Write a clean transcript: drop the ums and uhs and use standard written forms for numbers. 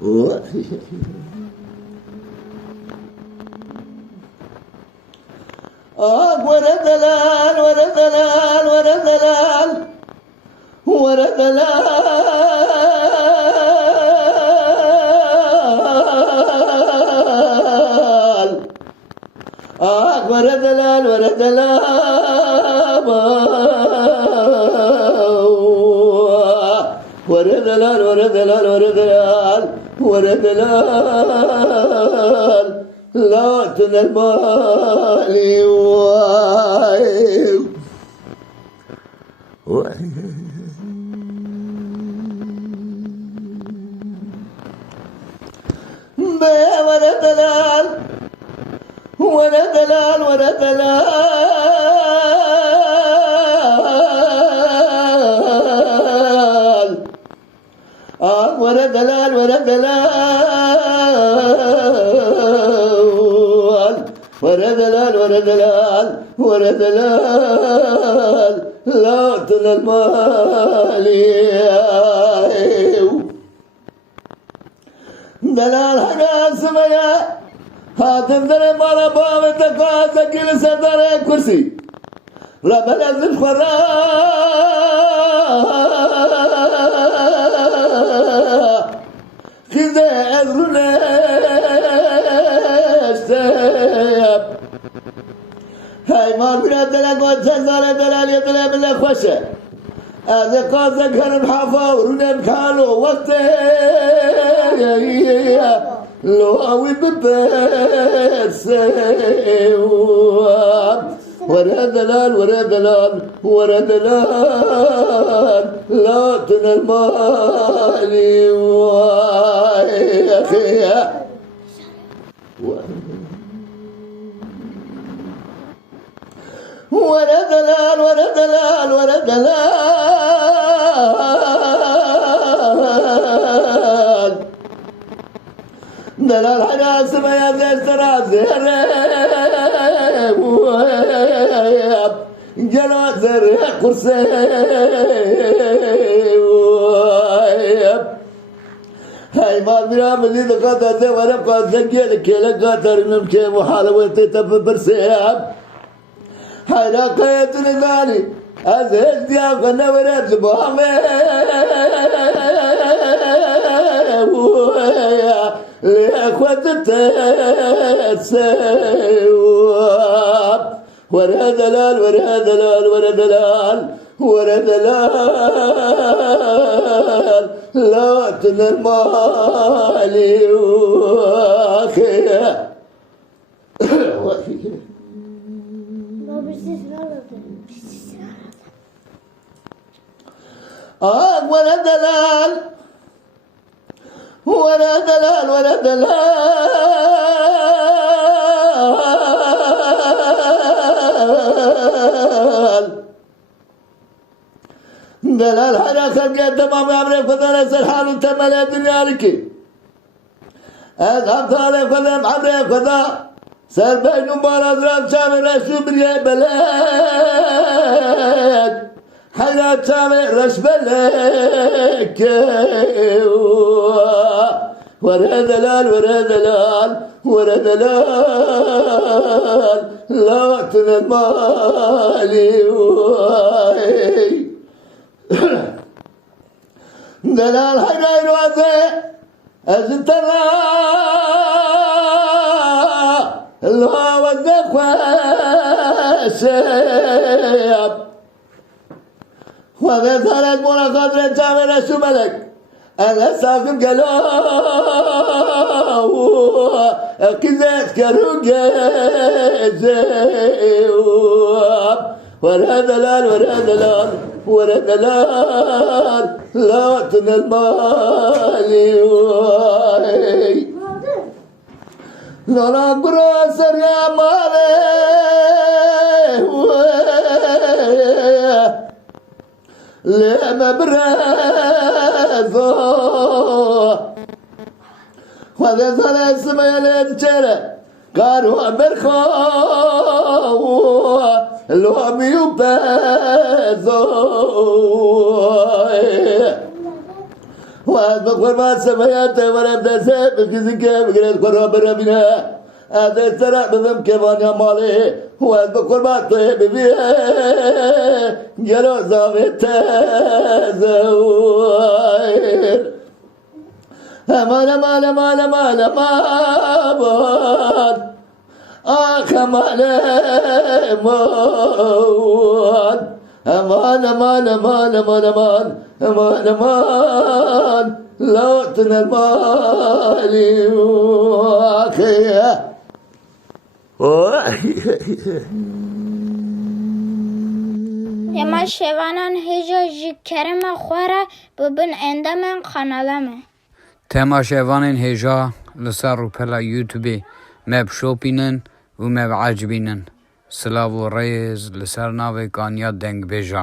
ورا دلال ورا دلال ورا دلال ورا دلال ورا دلال ورا دلال ورا دلال ورا دلال ورا دلال ورا دلال لا تنالي ولا دلال ولا دلال ولا دلال ولا دلال ولا دلال ولا دلال ولا دلال ولا دلال لا تنال مالي دلال حنا سميا هاتم دري مالا بام تقاضى كل سردار كرسي لا بلد الخرا كذا أذرنا السيب هاي ما بنا دلال وتزال دلال يدلال من الخوشة هذا قاضى كان محافظ ورنا بكالو وقته لو أوي ببسواب ورا دلال ورا دلال ورا دلال لا تنال مالي يا أخي ورا دلال ورا دلال ورا دلال دلال حنا سميا زي السرازير جلا زر قرصي هاي ما بنا ملي دقاتا زي ورقا زنجيل كيلا قاتر نمشي وحالوتي تبرسياب هاي لاقيت نزالي أزهز دياب غنى ورد زبامي لأخوة التسواب ورا دلال ورا دلال ورا دلال ورا دلال لا تنال مالي ولا دلال ولا دلال ولا دلال دلال حنا خلقت تمام عمرك فضل سرحان وانت ملا الدنيا لك اذهب طالب فضل عمرك فضل سر بين مباراة ضرب شامل رشو بريا بلاد حياة شامل رش بلك ورا دلال ورا دلال ورا دلال لا تنال مالي دلال حنا ينوازي أزترى الله ودك وشيب وذا ثلاث مرة قدر جامل شو ملك أنا ساكن قلوب كذا كروج زيوب ورا دلال ورا دلال ورا دلال لا تنال مالي لا براسر يا مالي لما برازو وهذا ثلاث سمايات جرى قالوا برخو لهم يبازو وهذا بقربان سمياته ولا بدسه بكزك بقرد قرب ربنا هذا ترى بذم كمان يا مالي وهذا بقربان طيب بيه جلو زاوية زوير امان امان امان امان امان آخ امان امان امان امان امان امان امان امان لو تنمالي اخي Yama şevanan heja ji kerema xwara bibin endemen kanalame. تماشاوانên hêja li ser rûpela YouTubeê me bişopînin û me biecibînin. Silav û rêz li ser navê Kanya Dengbêja.